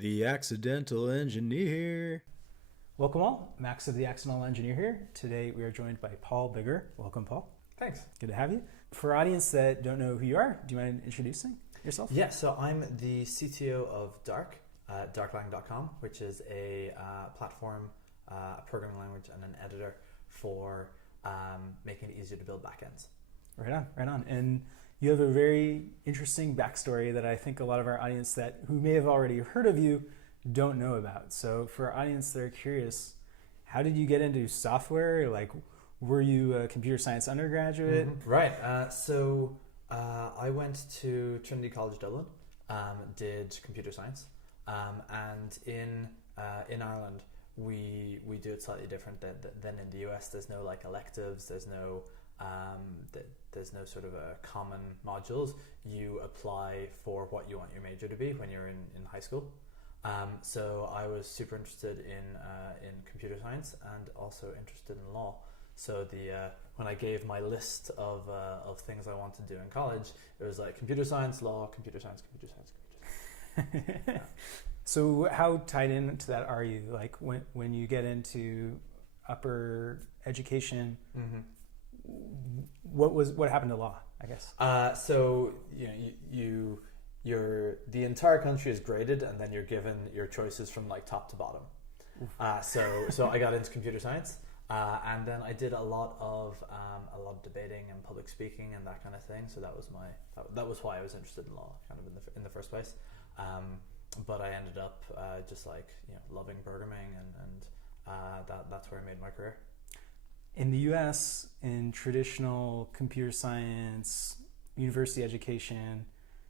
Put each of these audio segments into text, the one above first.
The Accidental Engineer. Welcome all, Max of the Accidental Engineer here. Today we are joined by Paul Biggar. Welcome, Paul. Thanks. Good to have you. For our audience that don't know who you are, do you mind introducing yourself? Yeah, so I'm the CTO of Dark, darklang.com, which is a platform, a programming language, and an editor for making it easier to build backends. Right on. And you have a very interesting backstory that I think a lot of our audience who may have already heard of you don't know about. So for our audience that are curious, how did you get into software? Like, were you a computer science undergraduate? Mm-hmm. Right. So I went to Trinity College Dublin, did computer science, and in Ireland we do it slightly different than in the US. There's no like electives. There's no sort of a common modules. You apply for what you want your major to be when you're in high school. So I was super interested in computer science and also interested in law. So when I gave my list of things I wanted to do in college, it was like computer science, law, computer science, computer science, computer science. Yeah. So how tied into that are you? Like when you get into upper education, Mm-hmm. What happened to law, I guess? So the entire country is graded, and then you're given your choices from like top to bottom. So I got into computer science, and then I did a lot of debating and public speaking and that kind of thing. So that was why I was interested in law, kind of in the first place. But I ended up just like loving programming, and that's where I made my career. In the US, in traditional computer science, university education,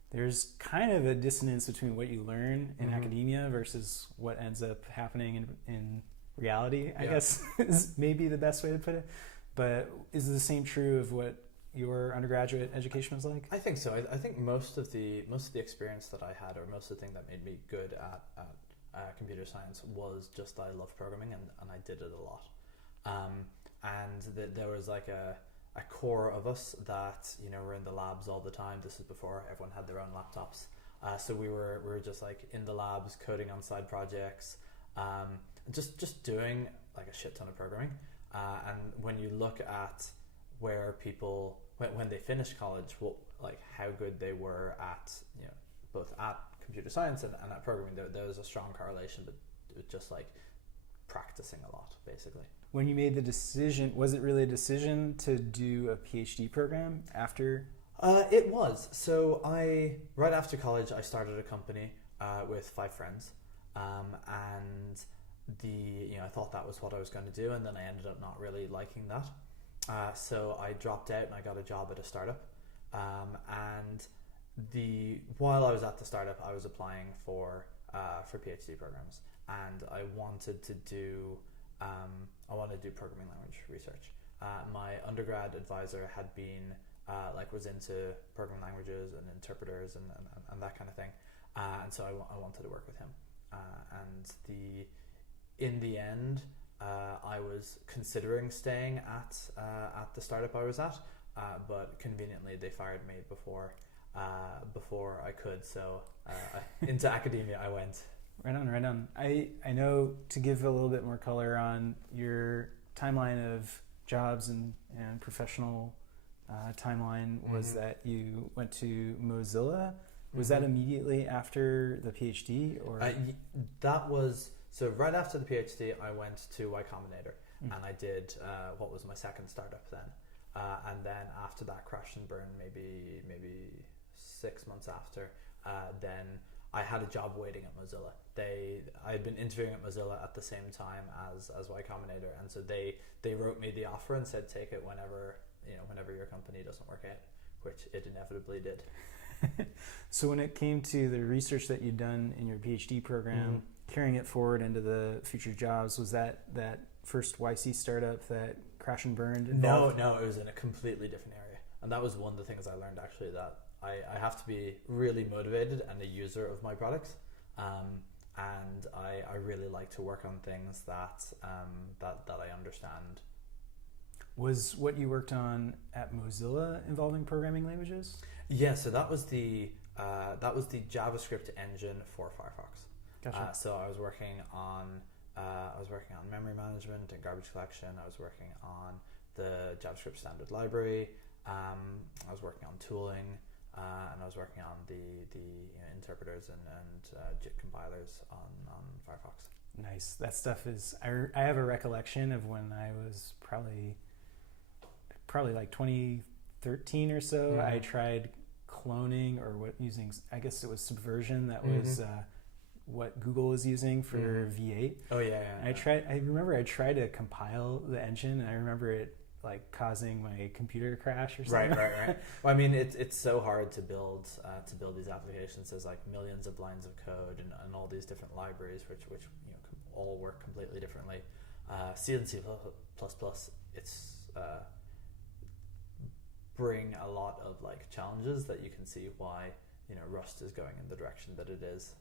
there's kind of a dissonance between what you learn in academia versus what ends up happening in reality, I guess is maybe the best way to put it. But is the same true of what your undergraduate education was like? I think so. I think most of the experience that I had, or most of the thing that made me good at computer science, was just that I loved programming and I did it a lot. And there was like a core of us that were in the labs all the time. This is before everyone had their own laptops, so we were just like in the labs coding on side projects, just doing like a shit ton of programming. And when you look at where people when they finish college, like how good they were at both at computer science and at programming, there was a strong correlation, but it was just like practicing a lot, basically. When you made the decision, was it really a decision to do a PhD program after? It was. So right after college, I started a company with 5 friends, and I thought that was what I was going to do, and then I ended up not really liking that. So I dropped out and I got a job at a startup. And while I was at the startup, I was applying for PhD programs, and I wanted to do programming language research. My undergrad advisor had been was into programming languages and interpreters and that kind of thing, and so I wanted to work with him. And in the end, I was considering staying at the startup I was at, but conveniently they fired me before I could. So into academia I went. Right on. I know, to give a little bit more color on your timeline of jobs and professional timeline, was that you went to Mozilla. Was that immediately after the PhD, or? That was, so right after the PhD I went to Y Combinator, and I did what was my second startup then. And then after that crash and burn, maybe 6 months after, then I had a job waiting at Mozilla. I had been interviewing at Mozilla at the same time as Y Combinator, and so they wrote me the offer and said, take it whenever your company doesn't work out, which it inevitably did. So when it came to the research that you'd done in your PhD program, carrying it forward into the future jobs, was that first YC startup that crash and burned involved? No, it was in a completely different area, and that was one of the things I learned, actually, that I have to be really motivated and a user of my products, and I really like to work on things that I understand. Was what you worked on at Mozilla involving programming languages? Yeah, so that was the JavaScript engine for Firefox. Gotcha. So I was working on memory management and garbage collection. I was working on the JavaScript standard library. I was working on tooling, and I was working on the interpreters and JIT compilers on Firefox. Nice. That stuff is. I have a recollection of when I was probably like 2013 or so. I tried cloning using. I guess it was Subversion. That was what Google was using for V8. Oh yeah. I remember I tried to compile the engine, and I remember it like causing my computer to crash or something. Right. Well, I mean, it's so hard to build these applications. There's like millions of lines of code and all these different libraries, which all work completely differently. C and C++, it's bring a lot of like challenges that you can see why Rust is going in the direction that it is.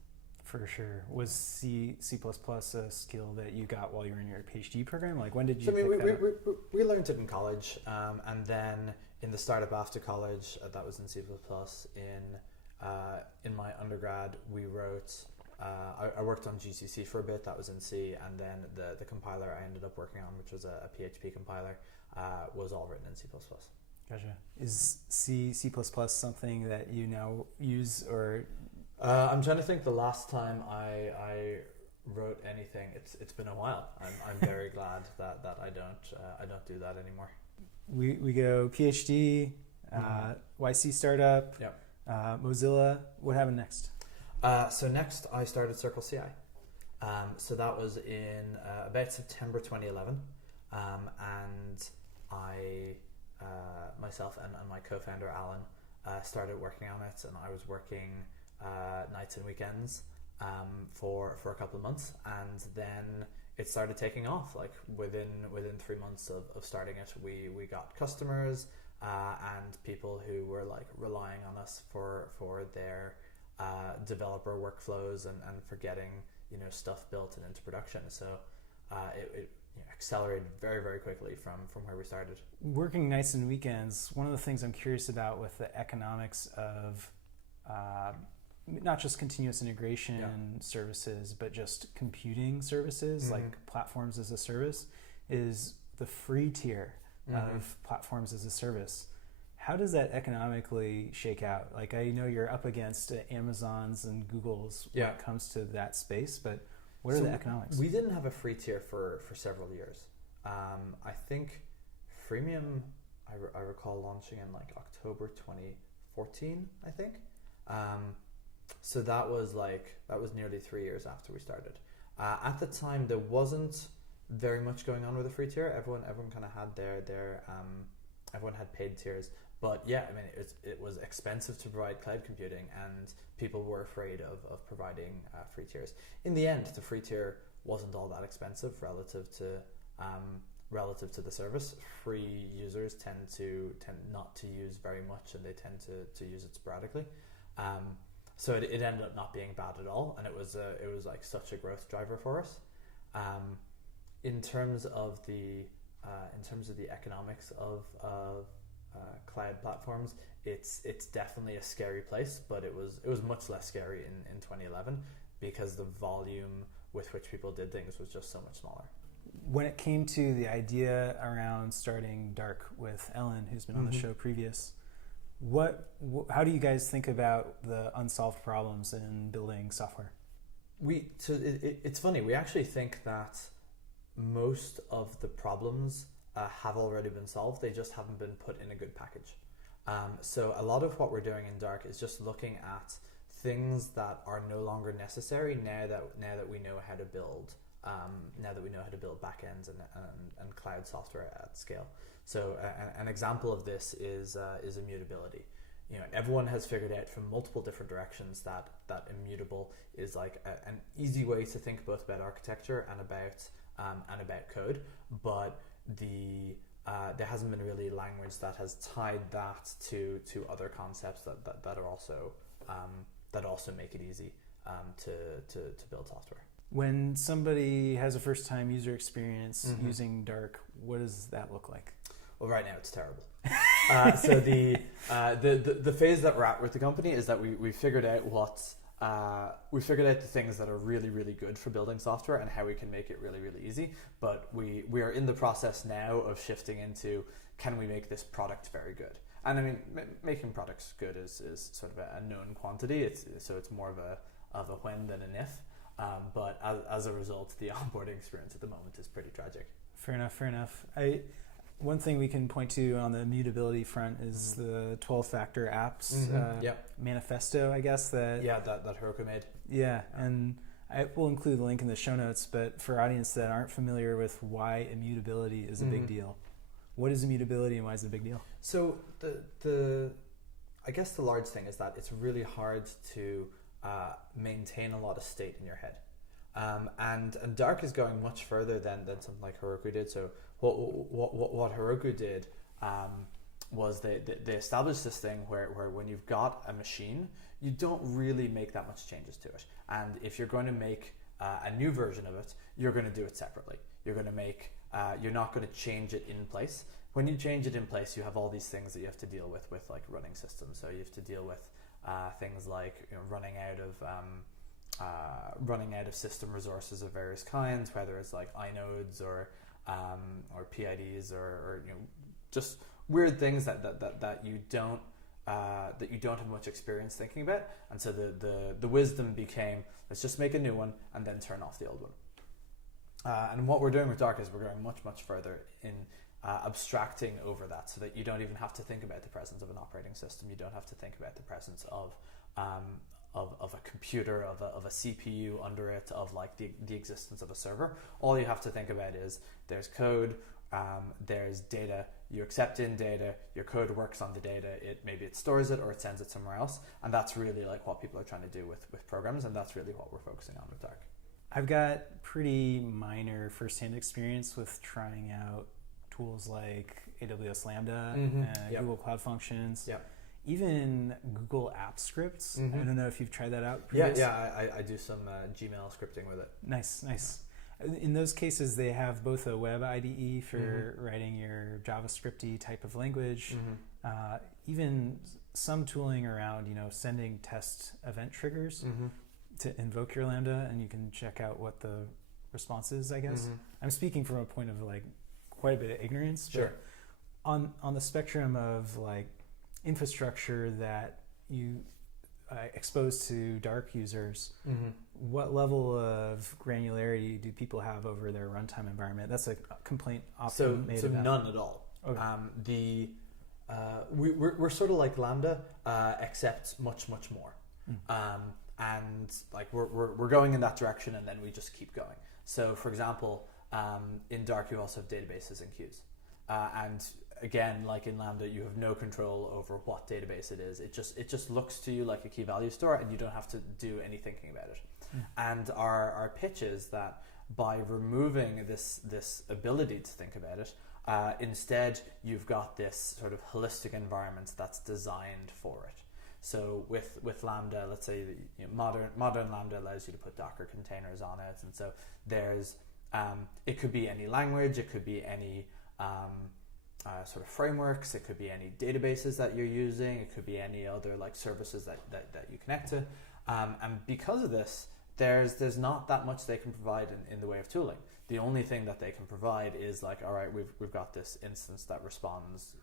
For sure. Was C++ a skill that you got while you were in your PhD program? Like, when did you pick that up? We learned it in college, and then in the startup after college, that was in C++. In my undergrad, we wrote. I worked on GCC for a bit. That was in C, and then the compiler I ended up working on, which was a PHP compiler, was all written in C++. Gotcha. Is C++ something that you now use, or? I'm trying to think. The last time I wrote anything, it's been a while. I'm very glad that I don't do that anymore. We go PhD, YC startup, Mozilla. What happened next? So next I started CircleCI. So that was in about September 2011, and I myself and my co-founder Alan started working on it, and I was working nights and weekends for a couple of months, and then it started taking off. Like within 3 months of starting it, we got customers and people who were like relying on us for their developer workflows and for getting stuff built and into production. So it accelerated very, very quickly from where we started. Working nights and weekends, one of the things I'm curious about with the economics of not just continuous integration services, but just computing services like platforms as a service, is the free tier of platforms as a service. How does that economically shake out? Like, I know you're up against Amazon's and Google's when it comes to that space, but what are the economics? We didn't have a free tier for several years. I think freemium, I recall launching in like October 2014, I think. So that was nearly 3 years after we started. At the time, there wasn't very much going on with the free tier. Everyone kind of had their everyone had paid tiers. But yeah, I mean, it was expensive to provide cloud computing, and people were afraid of providing free tiers. In the end, the free tier wasn't all that expensive relative to the service. Free users tend not to use very much, and they tend to use it sporadically. So it ended up not being bad at all, and it was like such a growth driver for us. In terms of the economics of cloud platforms, it's definitely a scary place, but it was much less scary in 2011 because the volume with which people did things was just so much smaller. When it came to the idea around starting Dark with Ellen, who's been on the show previous, how do you guys think about the unsolved problems in building software? It's funny. We actually think that most of the problems have already been solved. They just haven't been put in a good package. So a lot of what we're doing in Dark is just looking at things that are no longer necessary now that we know how to build backends and cloud software at scale. So an example of this is immutability. Everyone has figured out from multiple different directions that immutable is like an easy way to think both about architecture and about code, but there hasn't been really language that has tied that to other concepts that are also that also make it easy to build software. When somebody has a first-time user experience using Dark, what does that look like? Well, right now it's terrible. So the phase that we're at with the company is that we figured out what we figured out the things that are really, really good for building software and how we can make it really, really easy. But we are in the process now of shifting into, can we make this product very good? And I mean, making products good is sort of a known quantity. So it's more of a when than an if. But as a result, the onboarding experience at the moment is pretty tragic. Fair enough. One thing we can point to on the immutability front is the 12-factor apps manifesto, I guess. That Heroku made. Yeah, and I will include the link in the show notes, but for audience that aren't familiar with why immutability is a big deal, what is immutability and why is it a big deal? So I guess the large thing is that it's really hard to maintain a lot of state in your head. And Dark is going much further than something like Heroku did. So what Heroku did was they established this thing where when you've got a machine, you don't really make that much changes to it. And if you're going to make a new version of it, you're going to do it separately. You're going to make you're not going to change it in place. When you change it in place, you have all these things that you have to deal with like running systems. So you have to deal with things like running out of system resources of various kinds, whether it's like inodes or PIDs or just weird things that you don't have much experience thinking about. And so the wisdom became, let's just make a new one and then turn off the old one. And what we're doing with Dark is we're going much further in abstracting over that, so that you don't even have to think about the presence of an operating system. You don't have to think about the presence of a computer, of a CPU under it, of like the existence of a server. All you have to think about is there's code, there's data, you accept in data, your code works on the data, maybe it stores it or it sends it somewhere else. And that's really like what people are trying to do with programs, and that's really what we're focusing on with Dark. I've got pretty minor firsthand experience with trying out tools like AWS Lambda and Google Cloud Functions. Yep. Even Google App Scripts. I don't know if you've tried that out. I do some Gmail scripting with it. Nice. In those cases, they have both a web IDE for writing your JavaScripty type of language, even some tooling around, sending test event triggers to invoke your Lambda, and you can check out what the response is, I guess. I'm speaking from a point of like quite a bit of ignorance. Sure. But on the spectrum of like infrastructure that you expose to Dark users, what level of granularity do people have over their runtime environment? That's a complaint often made about. None at all. Okay. We're sort of like Lambda, except much more. And like we're going in that direction, and then we just keep going. So for example, in Dark you also have databases and queues, and again, like in Lambda, you have no control over what database it is. It just looks to you like a key value store, and you don't have to do any thinking about it. And our pitch is that by removing this ability to think about it, instead you've got this sort of holistic environment that's designed for it. So with Lambda, let's say modern Lambda allows you to put Docker containers on it, and so there's it could be any language, it could be any sort of frameworks, it could be any databases that you're using, it could be any other like services that you connect to, and because of this, there's not that much they can provide in the way of tooling. The only thing that they can provide is like, all right, we've got this instance that responds,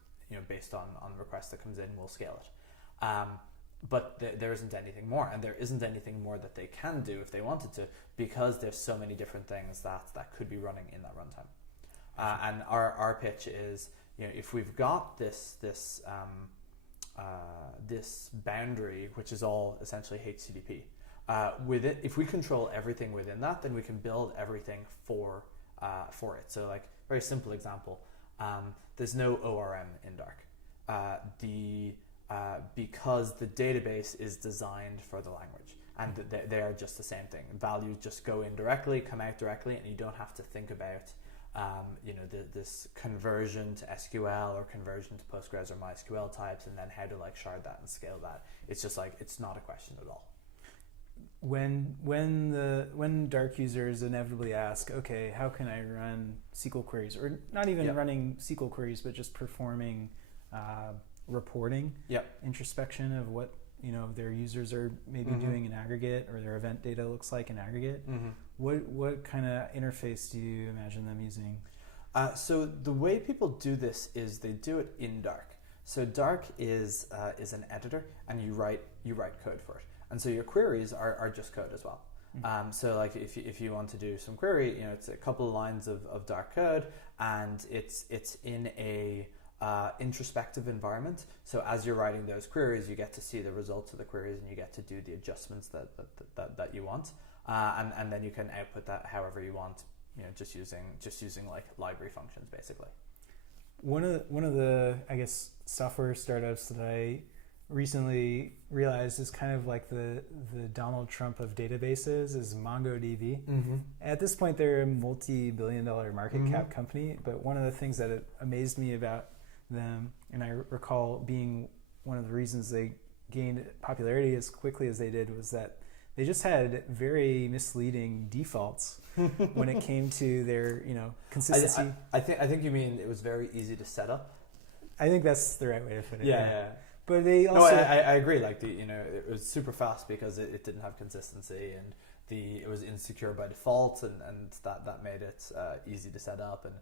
based on the request that comes in, we'll scale it. But there isn't anything more, and there isn't anything more that they can do if they wanted to, because there's so many different things that could be running in that runtime. And our pitch is, if we've got this boundary, which is all essentially HTTP, with it, if we control everything within that, then we can build everything for it. So like, very simple example, there's no ORM in Dark. Because the database is designed for the language, and they are just the same thing. Values just go in directly, come out directly, and you don't have to think about this conversion to SQL or conversion to Postgres or MySQL types, and then how to like shard that and scale that. It's just like, it's not a question at all. When Dark users inevitably ask, okay, how can I run SQL queries, or not even running SQL queries, but just performing reporting, introspection of what their users are maybe doing in aggregate, or their event data looks like in aggregate. What kind of interface do you imagine them using? So the way people do this is they do it in Dark. So Dark is an editor, and you write code for it, and so your queries are just code as well. So like if you want to do some query, it's a couple of lines of Dark code, and it's in a introspective environment. So as you're writing those queries, you get to see the results of the queries, and you get to do the adjustments that you want, and then you can output that however you want. Just using like library functions, basically. One of the I guess software startups that I recently realized is kind of like the Donald Trump of databases is MongoDB. At this point, they're a multi-billion-dollar market cap company, but one of the things that amazed me about them, and I recall being one of the reasons they gained popularity as quickly as they did, was that they just had very misleading defaults when it came to their consistency. I think you mean it was very easy to set up. I think that's the right way to put it. Yeah. But they also... No, I agree. Like it was super fast because it didn't have consistency, and it was insecure by default, and that made it easy to set up. And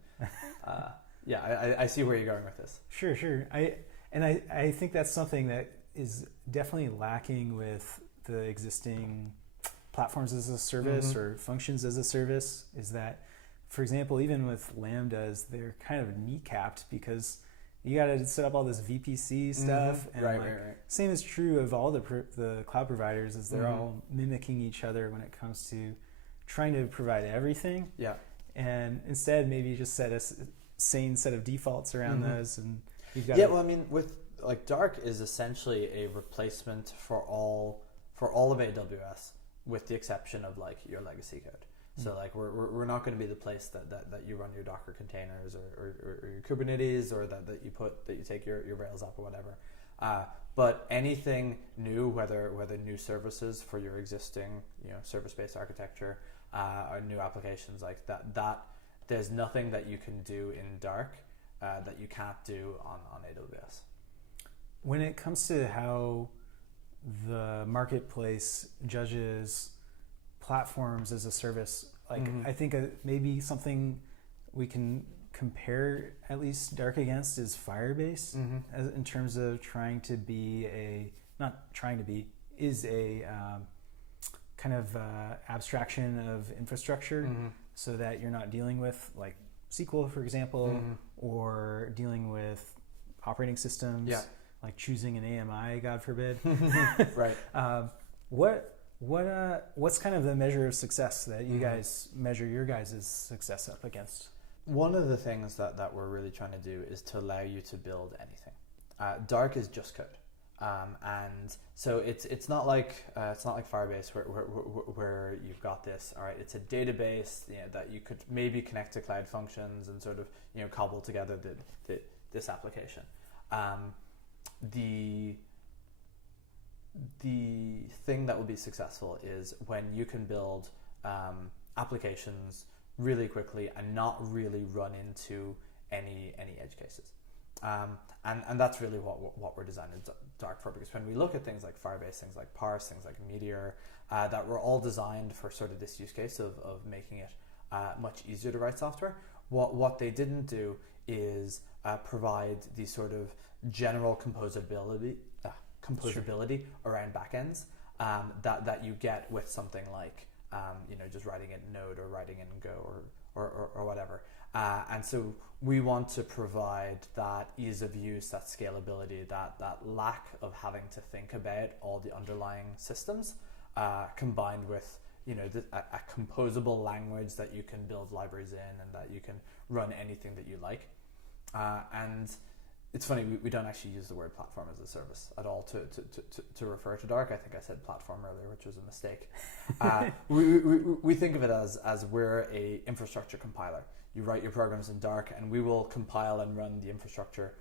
I see where you're going with this. Sure. I think that's something that is definitely lacking with the existing platforms as a service or functions as a service. Is that, for example, even with Lambdas, they're kind of kneecapped because you got to set up all this VPC stuff, and right. Same is true of all the cloud providers, is they're all mimicking each other when it comes to trying to provide everything. Yeah. And instead, maybe you just set a sane set of defaults around those, and you've got. Yeah, well, I mean, with like Dark is essentially a replacement for all of AWS, with the exception of like your legacy code. So like we're not going to be the place that you run your Docker containers or your Kubernetes, or that you take your Rails app or whatever. But anything new, whether new services for your existing service-based architecture or new applications like that, there's nothing that you can do in Dark that you can't do on AWS. When it comes to how the marketplace judges platforms as a service, I think maybe something we can compare at least Dark against is Firebase, as in terms of trying to be is a kind of abstraction of infrastructure, so that you're not dealing with like SQL, for example, or dealing with operating systems, like choosing an AMI, God forbid. Right. What's kind of the measure of success that you guys measure your guys' success up against? One of the things that we're really trying to do is to allow you to build anything. Dark is just code, and so it's not like Firebase where you've got this. All right, it's a database that you could maybe connect to Cloud Functions and sort of cobble together this application. The thing that will be successful is when you can build applications really quickly and not really run into any edge cases. And that's really what we're designing Dark for, because when we look at things like Firebase, things like Parse, things like Meteor, that were all designed for sort of this use case of making it much easier to write software. What they didn't do is provide the sort of general composability around backends that you get with something like just writing it in Node or writing it in Go or whatever. And so we want to provide that ease of use, that scalability, that lack of having to think about all the underlying systems, combined with a composable language that you can build libraries in and that you can run anything that you like. And it's funny, we don't actually use the word platform as a service at all to refer to Dark. I think I said platform earlier, which was a mistake. We think of it as we're a infrastructure compiler. You write your programs in Dark, and we will compile and run the infrastructure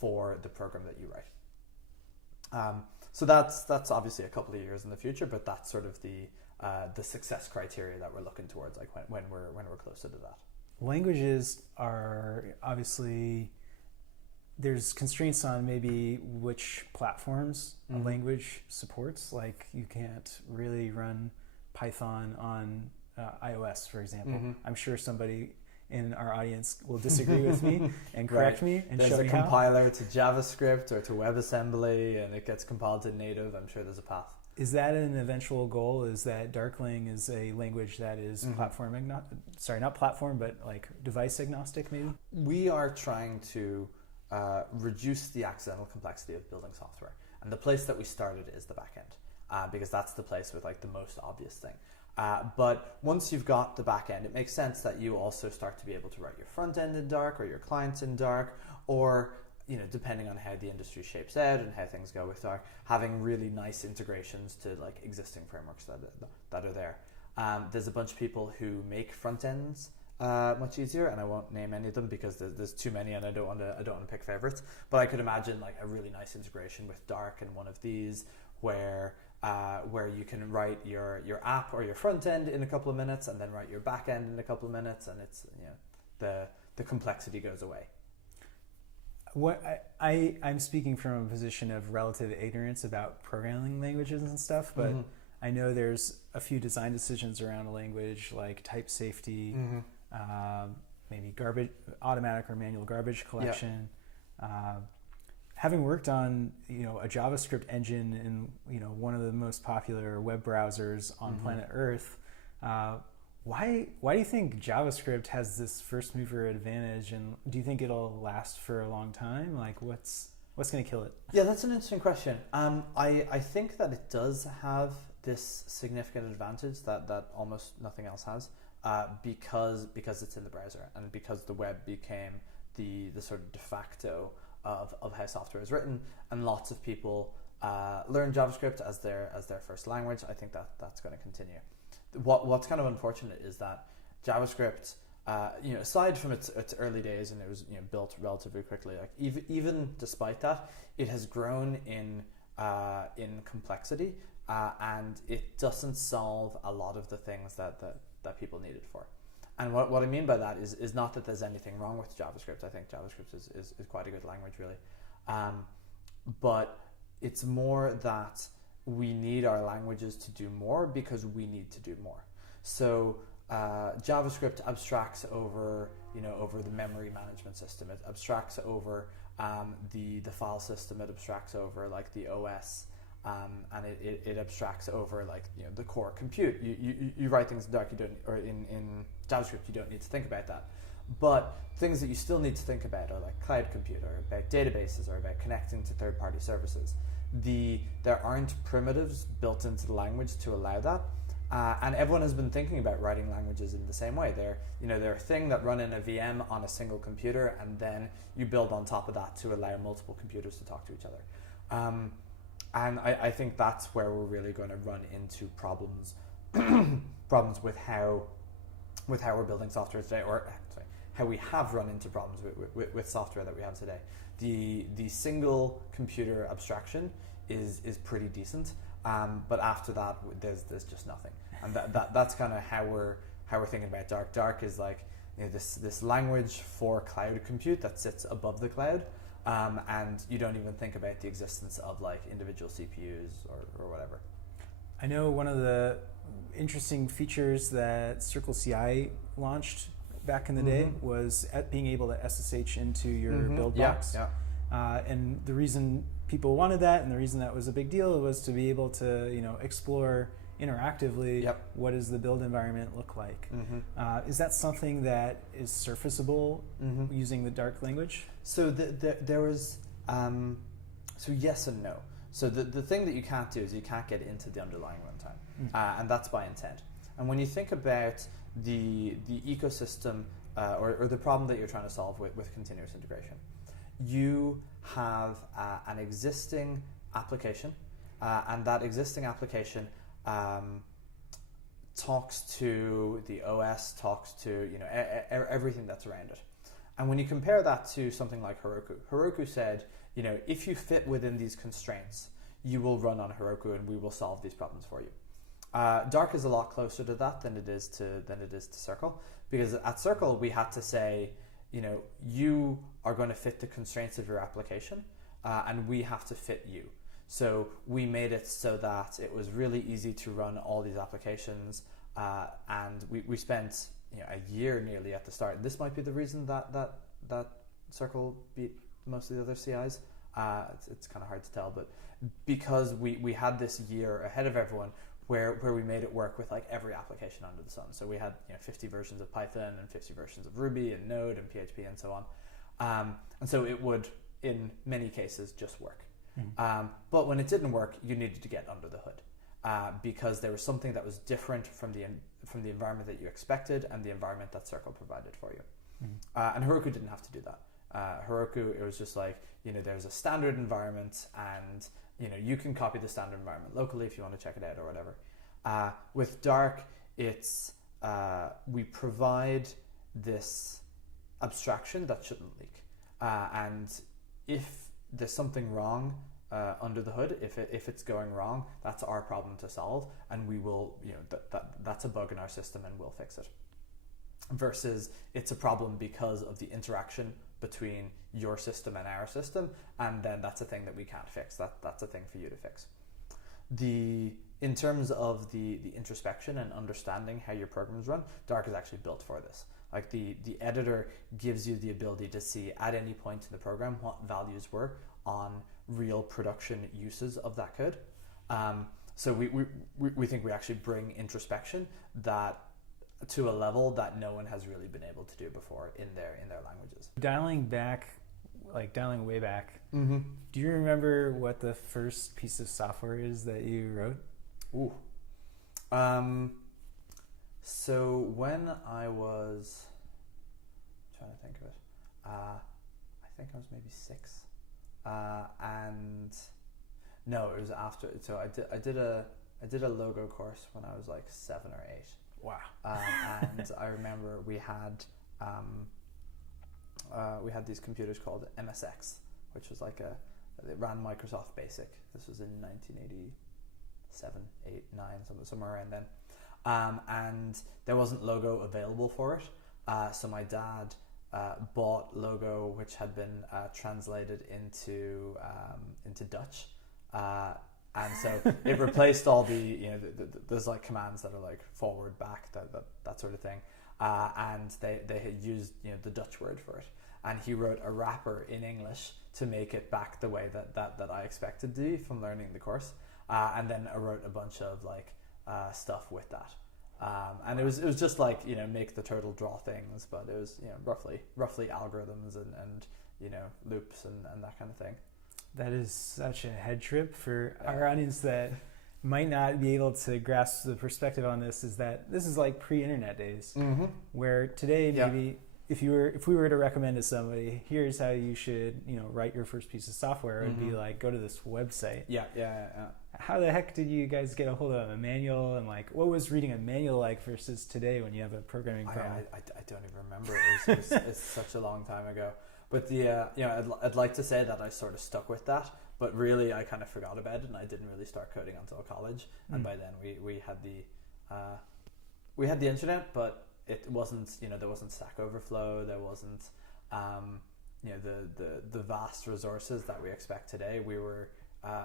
for the program that you write. So that's obviously a couple of years in the future, but that's sort of the success criteria that we're looking towards, like when we're closer to that. Languages are obviously there's constraints on maybe which platforms a language supports. Like you can't really run Python on iOS, for example. I'm sure somebody in our audience will disagree with me and correct me and there's show me a compiler to JavaScript or to WebAssembly, and it gets compiled to native. I'm sure there's a path. Is that an eventual goal? Is that Darkling is a language that is platform agnostic? Sorry, not platform, but like device agnostic, maybe? We are trying to reduce the accidental complexity of building software, and the place that we started is the back end, because that's the place with like the most obvious thing. But once you've got the back end, it makes sense that you also start to be able to write your front end in Dark or your clients in Dark, or depending on how the industry shapes out and how things go with Dark, having really nice integrations to like existing frameworks that are there. There's a bunch of people who make front ends much easier, and I won't name any of them because there's too many, and I don't want to pick favorites. But I could imagine like a really nice integration with Dark in one of these, where you can write your app or your front end in a couple of minutes, and then write your back end in a couple of minutes, and it's the complexity goes away. What I'm speaking from a position of relative ignorance about programming languages and stuff, but I know there's a few design decisions around a language, like type safety, maybe automatic or manual garbage collection. Having worked on a JavaScript engine in one of the most popular web browsers on planet Earth, why do you think JavaScript has this first mover advantage, and do you think it'll last for a long time? Like what's going to kill it? Yeah, that's an interesting question. I think that it does have this significant advantage that almost nothing else has, because it's in the browser, and because the web became the sort of de facto of how software is written, and lots of people learn JavaScript as their first language. I think that's going to continue. What's kind of unfortunate is that JavaScript, aside from its early days, and it was built relatively quickly, like even despite that, it has grown in complexity, and it doesn't solve a lot of the things that people need it for. And what I mean by that is not that there's anything wrong with JavaScript. I think JavaScript is quite a good language, really. But it's more that we need our languages to do more because we need to do more. So JavaScript abstracts over the memory management system. It abstracts over the file system. It abstracts over like the OS. And it abstracts over like the core compute. You write things in Dark, you don't, or in JavaScript, you don't need to think about that. But things that you still need to think about are like cloud compute, or about databases, or about connecting to third-party services. There aren't primitives built into the language to allow that, and everyone has been thinking about writing languages in the same way. They're a thing that run in a VM on a single computer, and then you build on top of that to allow multiple computers to talk to each other. And I think that's where we're really going to run into problems with how we're building software today, or sorry, how we have run into problems with software that we have today. The single computer abstraction is pretty decent, but after that there's just nothing, and that's kind of how we're thinking about Dark. Dark is like this language for cloud compute that sits above the cloud. And you don't even think about the existence of like individual CPUs or whatever. I know one of the interesting features that CircleCI launched back in the day was being able to SSH into your build box. And the reason people wanted that, and the reason that was a big deal, was to be able to explore interactively what does the build environment look like. Is that something that is surfaceable using the Dark language? So there was so yes and no. So the thing that you can't do is you can't get into the underlying runtime, and that's by intent. And when you think about the ecosystem or the problem that you're trying to solve with continuous integration, you have an existing application, and that existing application talks to the OS, talks to everything that's around it. And when you compare that to something like Heroku said, if you fit within these constraints, you will run on Heroku, and we will solve these problems for you. Dark is a lot closer to that than it is to Circle, because at Circle we had to say, you are going to fit the constraints of your application, and we have to fit you. So we made it so that it was really easy to run all these applications, and we spent a year nearly at the start. This might be the reason that Circle beat most of the other CIs. It's kind of hard to tell, but because we had this year ahead of everyone where we made it work with like every application under the sun. So we had 50 versions of Python and 50 versions of Ruby and Node and PHP and so on. And so it would, in many cases, just work. But when it didn't work, you needed to get under the hood because there was something that was different from the environment that you expected and the environment that Circle provided for you. And Heroku didn't have to do that. Heroku, it was just like, there's a standard environment and, you can copy the standard environment locally if you want to check it out or whatever. With Dark, it's, we provide this abstraction that shouldn't leak. And if there's something wrong under the hood, if it's going wrong, that's our problem to solve, and we will, that's a bug in our system and we'll fix it. Versus it's a problem because of the interaction between your system and our system, and then that's a thing that we can't fix. That's a thing for you to fix. In terms of the introspection and understanding how your programs run, Dark is actually built for this. Like the editor gives you the ability to see at any point in the program what values were on real production uses of that code. So we think we actually bring introspection that to a level that no one has really been able to do before in their languages. Dialing way back, do you remember what the first piece of software is that you wrote? Ooh. So when I was trying to think of it, I think I was maybe 6, and no, it was after. So I did a logo course when I was like 7 or 8. Wow. And I remember we had these computers called MSX, which was like it ran Microsoft Basic. This was in 1987, 8, 9, somewhere around then. And there wasn't Logo available for it. So my dad bought Logo, which had been translated into Dutch. And so it replaced all there's like commands that are like forward, back, that sort of thing. And they had used the Dutch word for it. And he wrote a wrapper in English to make it back the way that I expected to be from learning the course. And then I wrote a bunch of like stuff with that. And it was just like, make the turtle draw things, but it was, roughly algorithms and loops and that kind of thing. That is such a head trip for our audience that might not be able to grasp the perspective on this. Is that this is like pre-internet days, where today maybe if we were to recommend to somebody, here's how you should write your first piece of software, it would be like go to this website. Yeah. How the heck did you guys get a hold of a manual, and like what was reading a manual like versus today when you have a programming problem? I don't even remember. It's such a long time ago. But I'd like to say that I sort of stuck with that, but really I kind of forgot about it, and I didn't really start coding until college. And by then we had the internet, but it wasn't there wasn't Stack Overflow, there wasn't the vast resources that we expect today. We were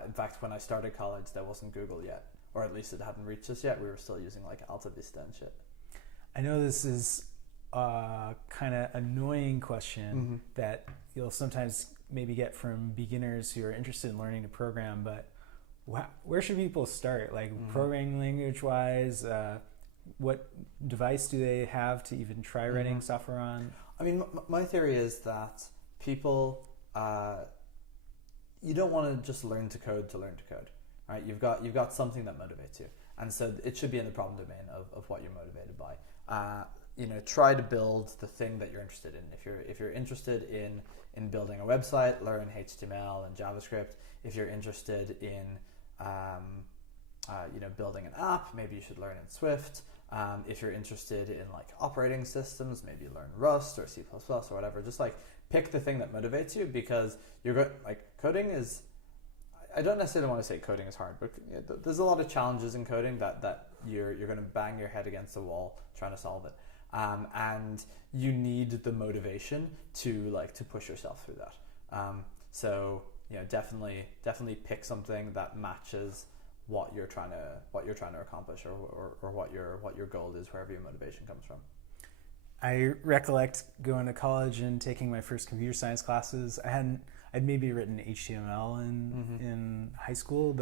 in fact, when I started college, there wasn't Google yet, or at least it hadn't reached us yet. We were still using like Alta Vista and shit. I know this is a kind of annoying question that you'll sometimes maybe get from beginners who are interested in learning to program, but where should people start? Like programming language wise, what device do they have to even try writing software on? I mean, my theory is that people, you don't want to just learn to code, right? You've got something that motivates you, and so it should be in the problem domain of what you're motivated by. Try to build the thing that you're interested in. If you're interested in building a website, learn HTML and JavaScript. If you're interested in building an app, maybe you should learn in Swift. If you're interested in like operating systems, maybe learn Rust or C++ or whatever. Just like pick the thing that motivates you, because coding is, I don't necessarily want to say coding is hard, but there's a lot of challenges in coding that you're going to bang your head against the wall trying to solve it. and you need the motivation to push yourself through that. So definitely pick something that matches what you're trying to accomplish, or what your goal is, wherever your motivation comes from. I recollect going to college and taking my first computer science classes. I'd maybe written HTML in high school,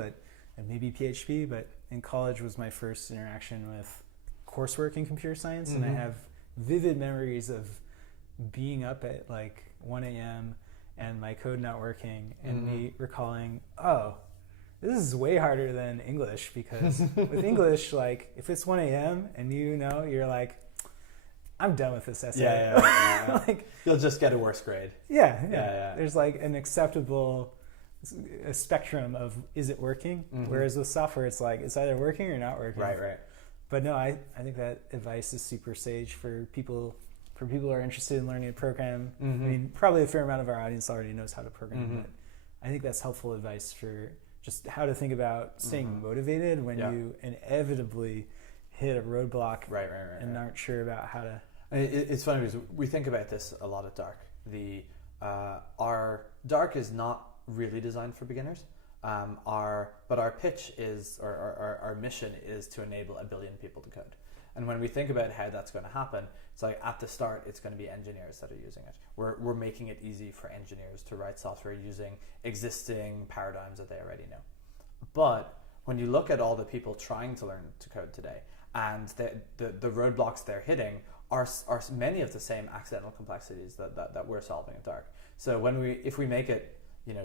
and maybe PHP, but in college was my first interaction with coursework in computer science, and I have vivid memories of being up at 1 a.m. and my code not working, and me recalling, oh, this is way harder than English, because with English, if it's 1 a.m. and you're like, I'm done with this essay. Yeah. You'll just get a worse grade. Yeah. There's an acceptable a spectrum of, is it working? Whereas with software, it's it's either working or not working. Right. But no, I think that advice is super sage for people who are interested in learning to program. I mean, probably a fair amount of our audience already knows how to program, but I think that's helpful advice for just how to think about staying motivated when you inevitably hit a roadblock and aren't sure about how to. It's funny because we think about this a lot at Dark. Our Dark is not really designed for beginners. But our pitch is, or our mission is, to enable 1 billion people to code. And when we think about how that's going to happen, it's at the start, it's going to be engineers that are using it. We're making it easy for engineers to write software using existing paradigms that they already know. But when you look at all the people trying to learn to code today, and the roadblocks they're hitting are many of the same accidental complexities that we're solving at Dark. So if we make it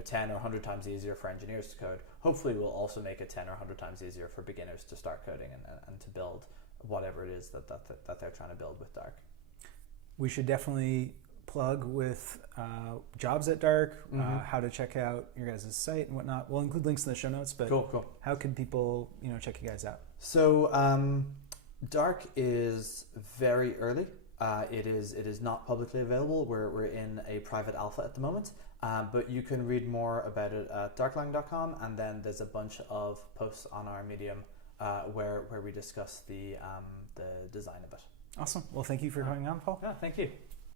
10 or 100 times easier for engineers to code, hopefully we'll also make it 10 or 100 times easier for beginners to start coding and to build whatever it is that they're trying to build with Dark. We should definitely plug with jobs at Dark, how to check out your guys' site and whatnot. We'll include links in the show notes, but cool. How can people check you guys out? So Dark is very early. It is not publicly available. We're in a private alpha at the moment, but you can read more about it at darklang.com, and then there's a bunch of posts on our Medium where we discuss the design of it. Awesome. Well, thank you for coming on, Paul. Yeah, thank you.